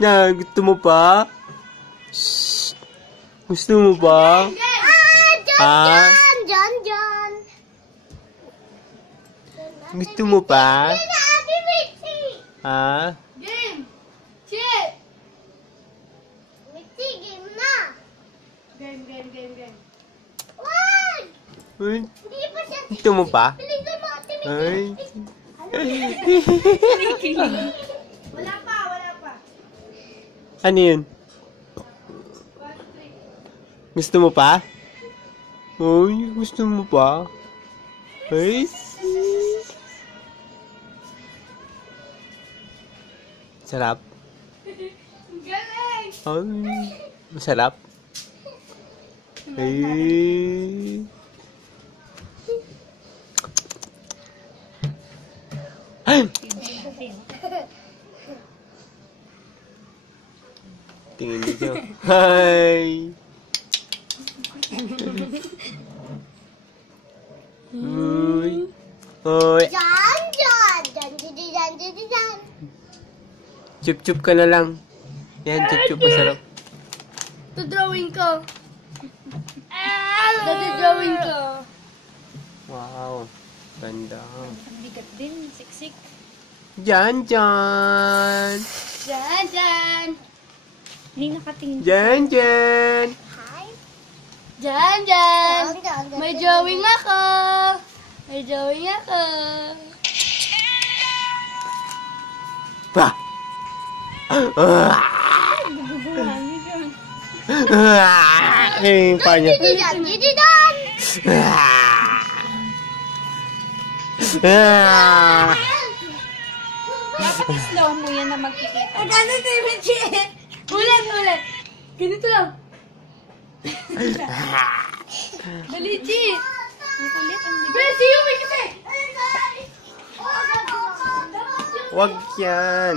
Na, gusto mo pa? Shh. Gusto mo ba? John. Gusto mo pa? Ha? Game. Chip. Mitzi, game na. Game. Wag! Uy, Hindi pa siya. gusto mo pa? Piligan mo, Ate Mitzi. Ay. Wala pa. Ano yun? Gusto mo pa? Uy, gusto mo pa? Ay. Sarap? Galing! Ay. Masarap? Ay. Ay. Tingin niyo. Hi. Uy. Uy. John. Chup-chup ka na lang. Yan, chup-chup. Masarap. Drawing ko. Drawing ko. Wow. Ganda. Bigat din, siksik. Jan. John. Hindi nakatingin. Jan. Hi. John. May drawing ako. Bah! Eh, pa niya. Dapat slow mo yan na magkikita. Ulit. Ganito lang. Dali, Chi. Ang kulit, ang bigat. Pero siyo may kasi. Wag yan.